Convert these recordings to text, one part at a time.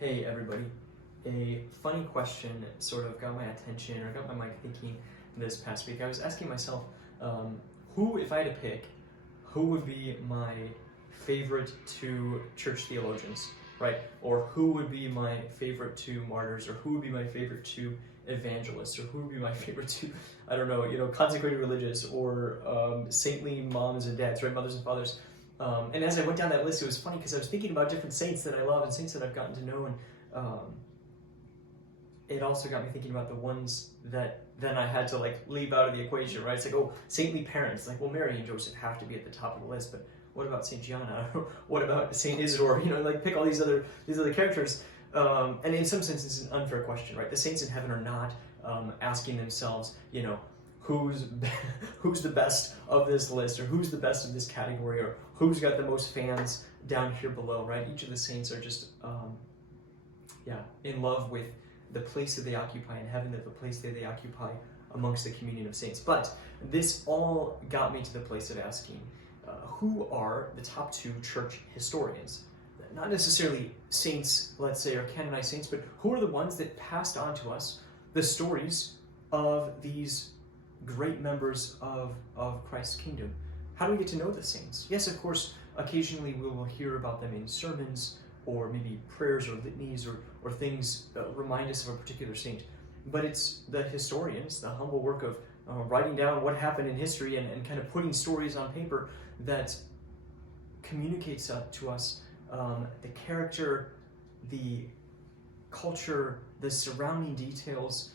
Hey everybody, a funny question sort of got my attention or got my mind thinking this past week. I was asking myself, who, if I had to pick, who would be my favorite two church theologians, right? Or who would be my favorite two martyrs, or who would be my favorite two evangelists, or who would be my favorite two, I don't know, consecrated religious, or saintly moms and dads, right? Mothers and fathers. And as I went down that list, it was funny because I was thinking about different saints that I love and saints that I've gotten to know, and it also got me thinking about the ones that then I had to leave out of the equation, right? It's like, oh, saintly parents, like, well, Mary and Joseph have to be at the top of the list, but what about Saint Gianna? What about Saint Isidore? Pick all these other characters. And in some sense, it's an unfair question, right? The saints in heaven are not asking themselves, who's the best of this list, or who's the best of this category, or who's got the most fans down here below, right? Each of the saints are just in love with the place that they occupy in heaven, that the place that they occupy amongst the communion of saints. But this all got me to the place of asking, who are the top two church historians? Not necessarily saints, let's say, or canonized saints, but who are the ones that passed on to us the stories of these great members of Christ's kingdom? How do we get to know the saints? Yes, of course, occasionally we will hear about them in sermons, or maybe prayers or litanies, or things remind us of a particular saint. But it's the historians, the humble work of writing down what happened in history and kind of putting stories on paper that communicates to us the character, the culture, the surrounding details,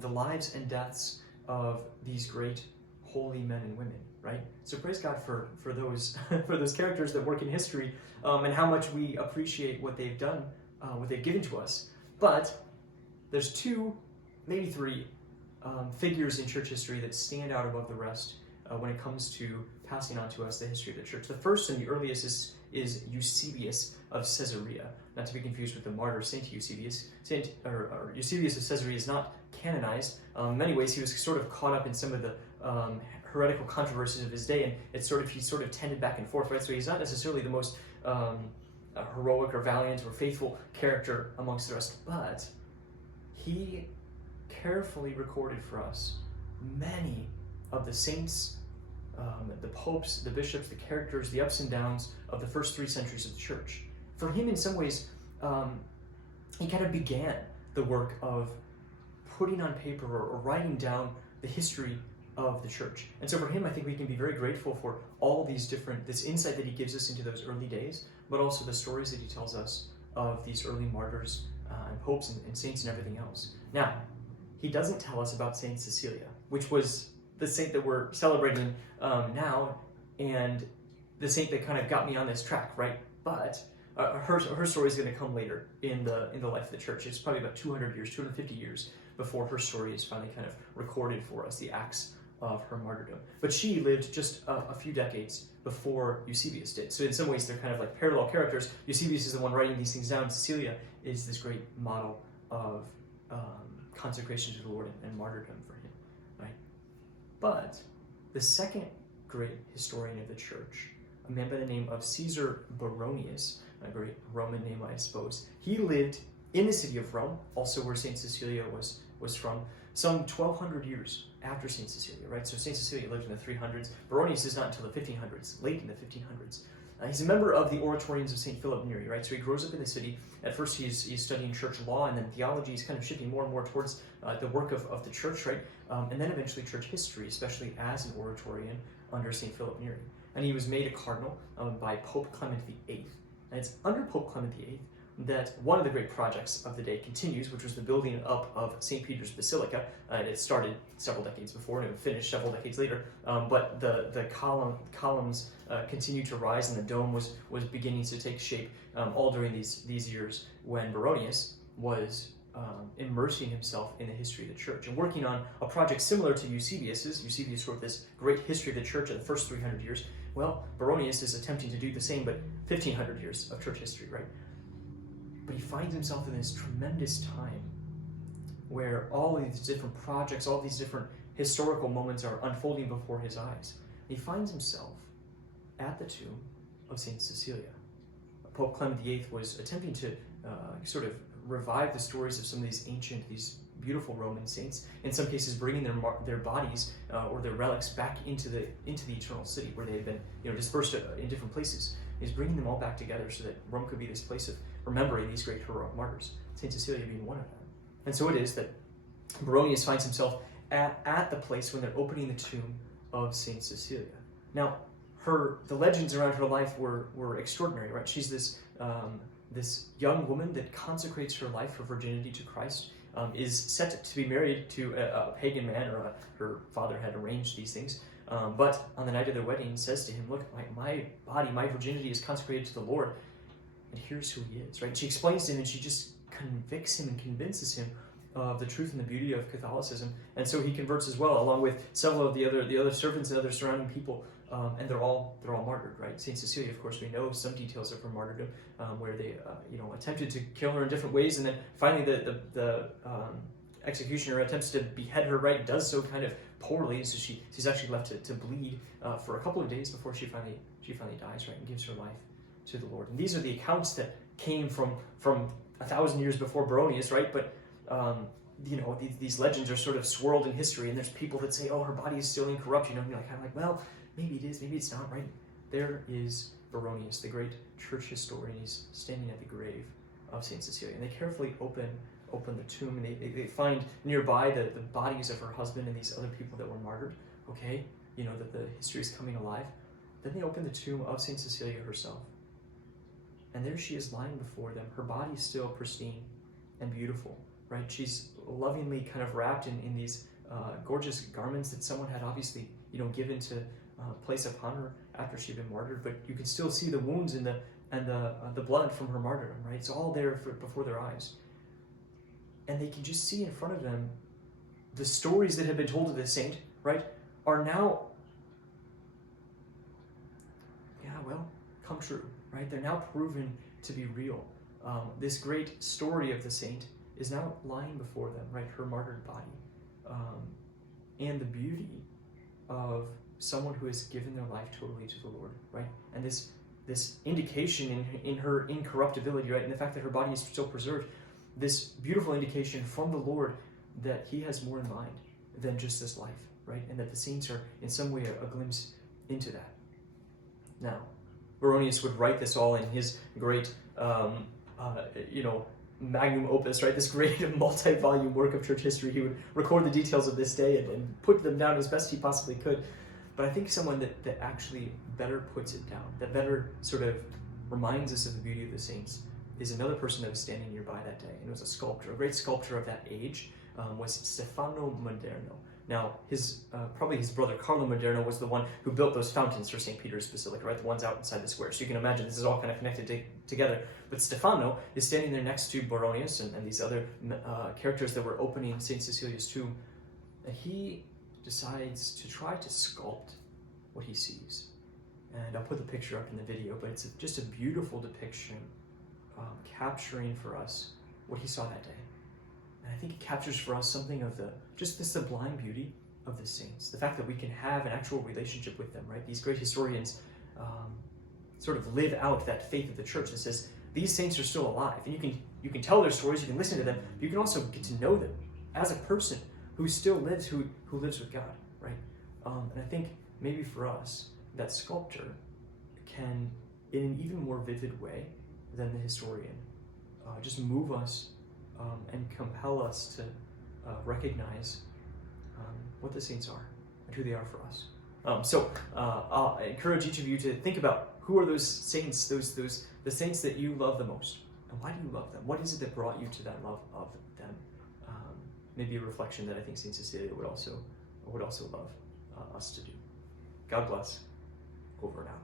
the lives and deaths of these great holy men and women, right? So praise God for those for those characters that work in history, and how much we appreciate what they've done, what they've given to us. But there's two, maybe three figures in church history that stand out above the rest when it comes to passing on to us the history of the church. The first and the earliest is Eusebius of Caesarea, not to be confused with the martyr Saint Eusebius. Eusebius of Caesarea is not canonized. In many ways, he was sort of caught up in some of the heretical controversies of his day, and he sort of tended back and forth, right? So he's not necessarily the most heroic or valiant or faithful character amongst the rest, but he carefully recorded for us many of the saints, the popes, the bishops, the characters, the ups and downs of the first 3 centuries of the church. For him, in some ways, he kind of began the work of putting on paper or writing down the history of the church. And so for him, I think we can be very grateful for all these this insight that he gives us into those early days, but also the stories that he tells us of these early martyrs and popes and saints and everything else. Now, he doesn't tell us about Saint Cecilia, which was the saint that we're celebrating now, and the saint that kind of got me on this track, right? But her story is going to come later in the life of the church. It's probably about 250 years before her story is finally kind of recorded for us, the acts of her martyrdom. But she lived just a few decades before Eusebius did. So in some ways, they're kind of like parallel characters. Eusebius is the one writing these things down. Cecilia is this great model of consecration to the Lord and martyrdom for him, right? But the second great historian of the church, a man by the name of Caesar Baronius, a great Roman name, I suppose, he lived in the city of Rome, also where Saint Cecilia was from, some 1,200 years after Saint Cecilia, right? So Saint Cecilia lived in the 300s. Baronius is not until the 1500s, late in the 1500s. He's a member of the oratorians of St. Philip Neri, right? So he grows up in the city. At first, he's studying church law, and then theology. He's kind of shifting more and more towards the work of the church, right? And then eventually church history, especially as an oratorian under St. Philip Neri. And he was made a cardinal by Pope Clement VIII. And it's under Pope Clement VIII that one of the great projects of the day continues, which was the building up of St. Peter's Basilica. And it started several decades before, and it would finish several decades later. But the columns continued to rise, and the dome was beginning to take shape all during these years when Baronius was immersing himself in the history of the church and working on a project similar to Eusebius's. Eusebius wrote this great history of the church in the first 300 years. Well, Baronius is attempting to do the same, but 1,500 years of church history, right? But he finds himself in this tremendous time where all these different projects, all these different historical moments are unfolding before his eyes. He finds himself at the tomb of Saint Cecilia. Pope Clement VIII was attempting to sort of revive the stories of some of these these beautiful Roman saints. In some cases, bringing their bodies or their relics back into the eternal city where they had been dispersed in different places. He's bringing them all back together so that Rome could be this place of remembering these great heroic martyrs. Saint Cecilia being one of them. And so it is that Baronius finds himself at the place when they're opening the tomb of Saint Cecilia. Now, the legends around her life were extraordinary, right? She's this young woman that consecrates her life, her virginity to Christ, is set to be married to a pagan man, or her father had arranged these things. But on the night of their wedding, says to him, "Look, my body, my virginity is consecrated to the Lord, and here's who he is." Right? And she explains to him, and she just convicts him and convinces him of the truth and the beauty of Catholicism, and so he converts as well, along with several of the other servants and other surrounding people, and they're all martyred. Right? Saint Cecilia, of course, we know some details of her martyrdom, where they attempted to kill her in different ways, and then finally the executioner attempts to behead her. Right? Does so kind of poorly, so she's actually left to bleed for a couple of days before she finally dies. Right? And gives her life to the Lord. And these are the accounts that came from 1,000 years before Baronius. Right? But these legends are sort of swirled in history, and there's people that say, "Oh, her body is still incorrupt," and you're kind of like, well, maybe it is, maybe it's not. Right? There is Baronius, the great church historian. He's standing at the grave of Saint Cecilia, and they carefully open the tomb, and they find nearby the bodies of her husband and these other people that were martyred. Okay, that the history is coming alive. Then they open the tomb of Saint Cecilia herself, and there she is lying before them. Her body is still pristine and beautiful. Right? She's lovingly kind of wrapped in these gorgeous garments that someone had obviously given to place upon her after she'd been martyred. But you can still see the wounds and the blood from her martyrdom. Right? It's all there before their eyes, and they can just see in front of them the stories that have been told of this saint. Right? Are now come true. Right? They're now proven to be real. This great story of the saint is now lying before them, right? Her martyred body, and the beauty of someone who has given their life totally to the Lord, right? And this indication in her incorruptibility, right? And the fact that her body is still preserved, this beautiful indication from the Lord that He has more in mind than just this life, right? And that the saints are in some way a glimpse into that. Now, Baronius would write this all in his great, magnum opus, right? This great multi-volume work of church history. He would record the details of this day and put them down as best he possibly could. But I think someone that actually better puts it down, that better sort of reminds us of the beauty of the saints, is another person that was standing nearby that day. And it was a sculptor, a great sculptor of that age, was Stefano Maderno. Now, probably his brother Carlo Maderno was the one who built those fountains for St. Peter's Basilica, right? The ones out inside the square. So you can imagine this is all kind of connected together. But Stefano is standing there next to Baronius and these other characters that were opening St. Cecilia's tomb. And he decides to try to sculpt what he sees. And I'll put the picture up in the video, but it's just a beautiful depiction capturing for us what he saw that day. And I think it captures for us something of just the sublime beauty of the saints. The fact that we can have an actual relationship with them, right? These great historians sort of live out that faith of the church that says these saints are still alive. And you can tell their stories, you can listen to them, but you can also get to know them as a person who still lives, who lives with God, right? And I think maybe for us, that sculptor can, in an even more vivid way than the historian, just move us and compel us to recognize what the saints are and who they are for us. So I encourage each of you to think about who are those saints, the saints that you love the most, and why do you love them? What is it that brought you to that love of them? Maybe a reflection that I think Saint Cecilia would also love us to do. God bless. Over and out.